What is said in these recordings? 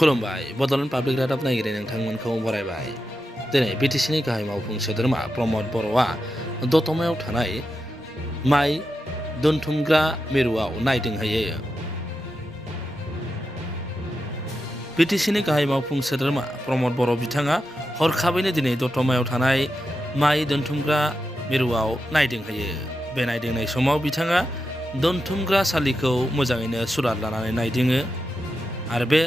खुलुमबाय बड'लेण्ड पाब्लिक रादाब नायगिरि नोंथांमोनखौ बरायबाय। दिनै बिटिसिनि गाहाय मावफुं सोद्रोमा प्रमद बर'आ दतमायाव थानाय माइ दोनथुमग्रा मिरुआव नायदिंहैयो। बिटिसिनि गाहाय मावफुं सोद्रोमा प्रमद बर' बिथाङा हरखाबैनो दिनै दतमायाव थानाय माइ दोनथुमग्रा मिरुआव नायदिंहैयो। बे नायदिंनाय समाव बिथाङा दोनथुमग्रासालिखौ मोजाङैनो सुलाद लानानै नायदिङो आरो बे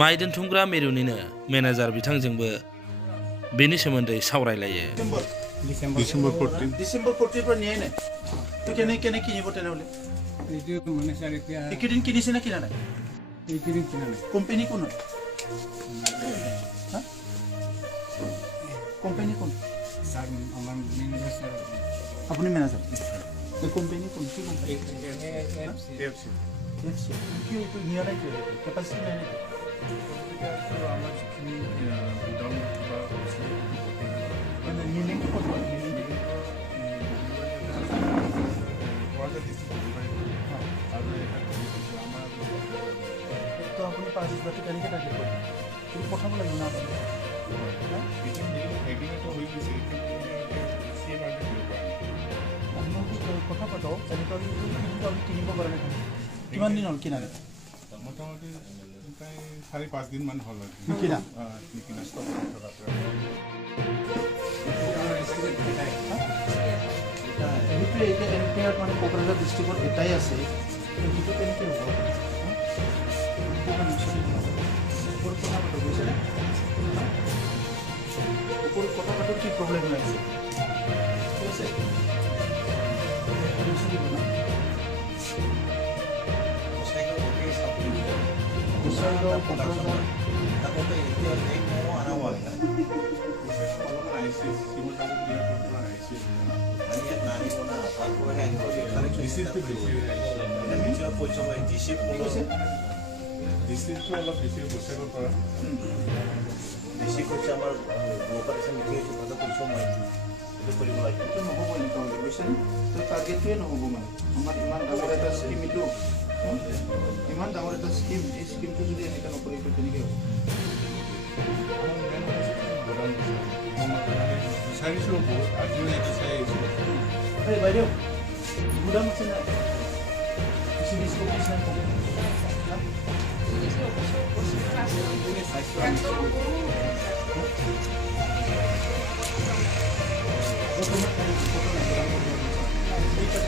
माइ दोनथुमग्रा मिरुनिनो मेनेजार बिथांजोंबो बेनि सोमोन्दै सावरायलायो। डिसेम्बर 14 पर নিয়ে নে তো কেনে কিনিব তেনেহলে এইটো মানে স্যার এতিয়া একেদিন কিনিছে না কিনা নাই এইকেইদিন কিনা নাই কোম্পানী কোন কোম্পানী কোন স্যার আমার ম্যানেজার স্যার আপনি ম্যানেজার তো কোম্পানী কোন কি কোম্পানী এফসি কি তো নিয়া নাই ক্যাপাসিটি নাই না আমার যিখিনি গুদাম বা মানে মিলিং কোন তো আপনি 5000 টাকা কেনে টাকা দিবেন তুমি পঠাব লাগিব না কথা পাতক যেনেকৈ কিন্তু আমি কিনিব পৰা নাই কিমান দিন হ'ল কিনা নাই মোটামুটি প্ৰায় 4-5 দিন মান হ'ল কিনা কিনা ষ্টক এইটো এতিয়া এনপিআৰ মানে কোকৰাঝাৰ ডিষ্ট্ৰিক্টত এটাই আছে কিন্তু কেনেকৈ হ'ব কথা পাতক বুজিছেনে ওপৰত কথা পাতক কি প্ৰব্লেম হৈ আছে ঠিক আছে অলপ বেছি বছৰৰ পৰা বেছি কৈছে আমাৰ অপাৰেশ্যন মিটিং হৈছে তাতে কৈছোঁ মই এইটো কৰিব লাগিব এইটো নহ'ব এনেকুৱা হ'লে বুজিছেনে তো টাৰ্গেটটোৱে নহ'ব মানে আমাৰ ইমান ডাঙৰ এটা স্কিম এইটো ইমান ডাঙৰ এটা স্কিম এই স্কিমটো যদি এনেকৈ নকৰে এইটো কেনেকৈ হ'ব বিচাৰিছোঁ বহুত আজিও বিচাৰি আহিছোঁ এই বাইদেউ গুদাম আছে নাই চিডিচি অফিচ নাই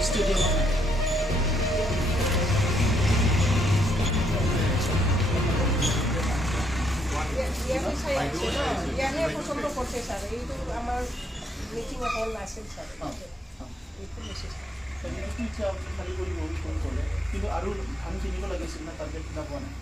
স্টেডিয়াম ইয়ানে পছন্দ করছে স্যার এইটু আমার মিটিং এখন আছে স্যার এইটু বেশি খালি কৰিব ফোন কৰে কিন্তু আৰু ধান কিনিব লাগিছিল না টাৰ্গেট কিনা পোৱা নাই